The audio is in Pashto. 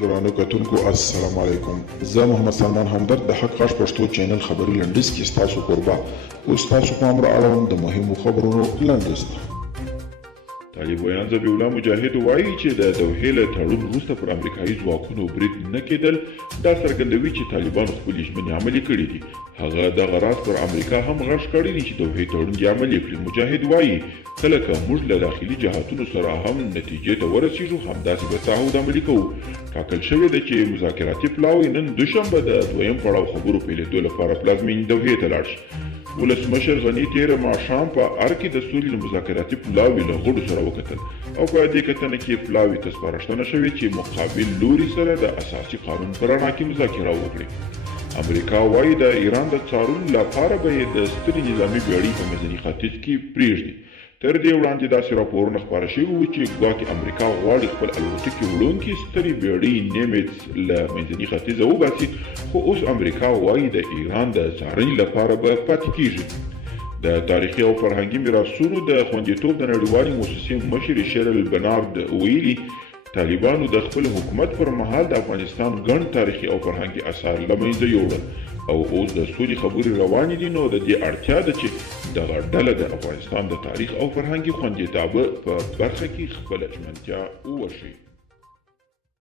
درانه کتونکو السلام علیکم. زه محمد سلمان همدرد د حق غږ پښتو چینل خبري لنډیز کې ستاسو کوربه اوس تاسو پام را اړوم د مهمو خبرونو لنډیز ته. طالبان ذبیح الله مجاهد وایي چې د دوحې له تړون وروسته پر امریکایي ځواکونو برید نه کېدل دا څرګندوي چې طالبان خپلې ژمنې عملي کړي دي. هغه دغه راز پر امریکا هم غږ کړی دی چې دوحې تړون دې عملي کړي. مجاهد وایي کله که موږ له داخلي جهاتونو سره هم نتیجې ته ورسیږو همداسې به تعهد عملي کوو. ټاکل شوې ده چې مذاکراتي پلاوی نن دوشنبه د دویم پړاو خبرو پیلېدو لپاره پلازمینې دوحې ته لاړ شي. ولسمشر غني تېره ماښام په ار کې د سولې د مذاکراتي پلاوي له غړو سره وکتل او په دې کتنه کې پلاوي ته سپارښتنه شوې چې مقابل لوري سره د اساسي قانون په رڼا کې مذاکره وکړي. امریکا وایي د ایران د څارلو لپاره به یې د سترې نظامي بیړۍ په منځني ختیځ کې پرېږدي. تر دې وړاندې داسې راپورونه خپاره شوي وو چې ګواکې امریکا غواړي خپل الوتکې وړونکي سترې بیړۍ نیمټس له منځني ختیځه وباسي، خو اوس امریکا وایي د ایران د څارنې لپاره به پاتې کیږي. د تاریخي او فرهنګي میراثونو د خوندیتوب د نړیوالې موسسې مشر شیرل بنارد ویلي طالبانو د خپل حکومت پر مهال د افغانستان ګڼ تاریخي او فرهنګي اثار له منځه یوړل او اوس د سولې خبرې روانې دي، نو د دې اړتیا ده چې دغه ډله د افغانستان د تاریخ او فرهنګي خوندیتابه په برخه کې خپله ژمنتیا ووښيي.